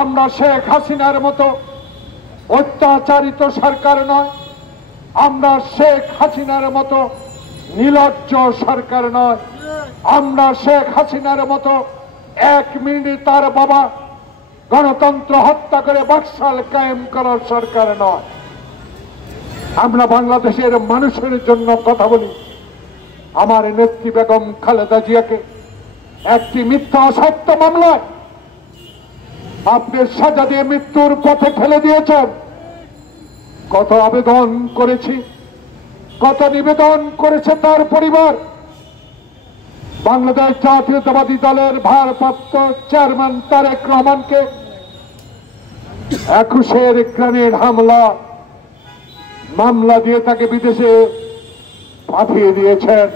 আমরা শেখ হাসিনার মতো অত্যাচারিত সরকার নয়, আমরা শেখ হাসিনার মতো নির্লজ্জ সরকার নয়, আমরা শেখ হাসিনার মতো 1 মিনিটে তার বাবা গণতন্ত্র হত্যা করে বাকশাল কায়েম করার সরকার নয়। আমরা বাংলাদেশের মানুষের জন্য কথা বলি। আমার নেত্রী বেগম খালেদা জিয়াকে একটি মিথ্যা অসত্য মামলায় আপনি সাজা দিয়ে মৃত্যুর পথে ঠেলে দিয়েছেন। কত আবেদন করেছি, কত নিবেদন করেছে তার পরিবার। বাংলাদেশ জাতীয়তাবাদী দলের ভারপ্রাপ্ত চেয়ারম্যান তারেক রহমানকে 21 গ্রেনেড হামলা মামলা দিয়ে তাকে বিদেশে পাঠিয়ে দিয়েছেন।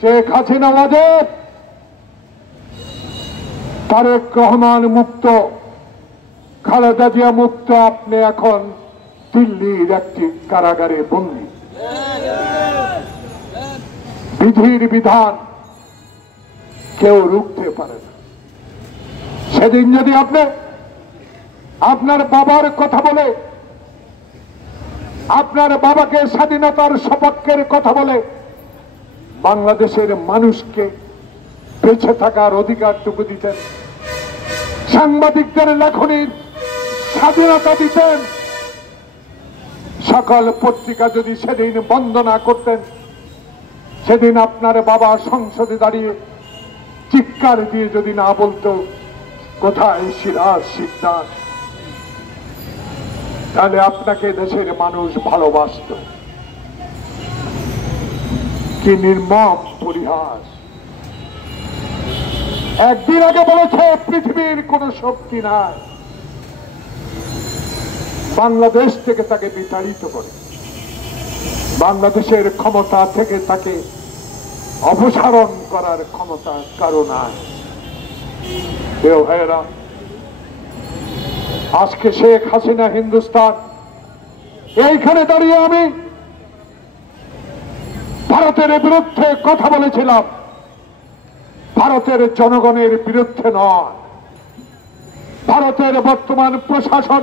শেখ হাসিনা ওয়াজেদ, তারেক রহমান মুক্ত, খালেদা জিয়া মুক্ত, আপনি এখন দিল্লির একটি কারাগারে বন্দী। বিধির বিধান কেউ রুখতে পারে না। সেদিন যদি আপনি আপনার বাবার কথা বলে, আপনার বাবাকে স্বাধীনতার সপক্ষের কথা বলে বাংলাদেশের মানুষকে বেঁচে থাকার অধিকারটুকু দিতেন, সাংবাদিকদের লেখনীর স্বাধীনতা দিতেন, সকল পত্রিকা যদি সেদিন বন্ধ না করতেন, সেদিন আপনার বাবা সংসদে দাঁড়িয়ে চিৎকার দিয়ে যদি না বলতো কোথায় সিরাজ সিদ্ধার্থ, তাহলে আপনাকে দেশের মানুষ ভালোবাসত। কি নির্মম পরিহাস! একদিন আগে বলেছে পৃথিবীর কোন শক্তি নাই বাংলাদেশ থেকে তাকে বিতাড়িত করে, বাংলাদেশের ক্ষমতা থেকে তাকে অপসারণ করার ক্ষমতা কারো নাই। প্রিয় ভাইয়েরা, আজকে শেখ হাসিনা হিন্দুস্তান, এইখানে দাঁড়িয়ে আমি ভারতের বিরুদ্ধে কথা বলেছিলাম, ভারতের জনগণের বিরুদ্ধে নয়। ভারতের বর্তমান প্রশাসন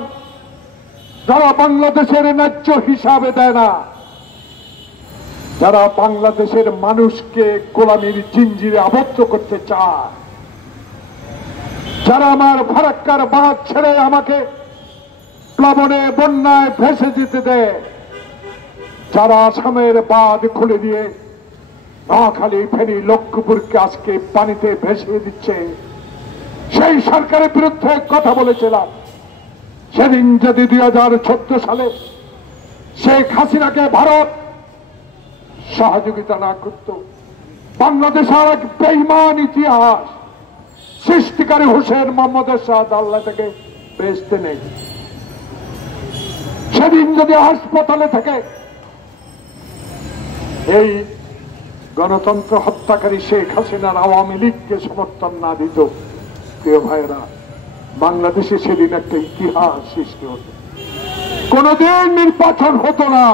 যারা বাংলাদেশের ন্যায্য হিসাবে দেয় না, যারা বাংলাদেশের মানুষকে গোলামির জিঞ্জিরে আবদ্ধ করতে চায়, যারা আমার ফারাক্কার বাঁধ ছেড়ে আমাকে প্লাবনে বন্যায় ভেসে যেতে দেয়, যারা আসামের বাঁধ খুলে দিয়ে নোয়াখালী, ফেনী, লক্ষ্মীপুরকে আজকে পানিতে ভেসিয়ে দিচ্ছে, সেই সরকারের বিরুদ্ধে কথা বলেছিলাম। সেদিন যদি 2014 সালে শেখ হাসিনাকে ভারত সহযোগিতা না করত, বাংলাদেশের এক বেঈমান ইতিহাস সৃষ্টিকারী হোসেন মোহাম্মদ এরশাদ আল্লাহ থেকে বেহেশতে নেই। সেদিন যদি হাসপাতালে থেকে এই গণতন্ত্র হত্যাকারী শেখ হাসিনার আওয়ামী লীগকে সমর্থন না দিত, প্রিয় ভাইয়েরা, বাংলাদেশে সেদিন একটা ইতিহাস সৃষ্টি হতো, কোনদিন নির্বাচন হতো না।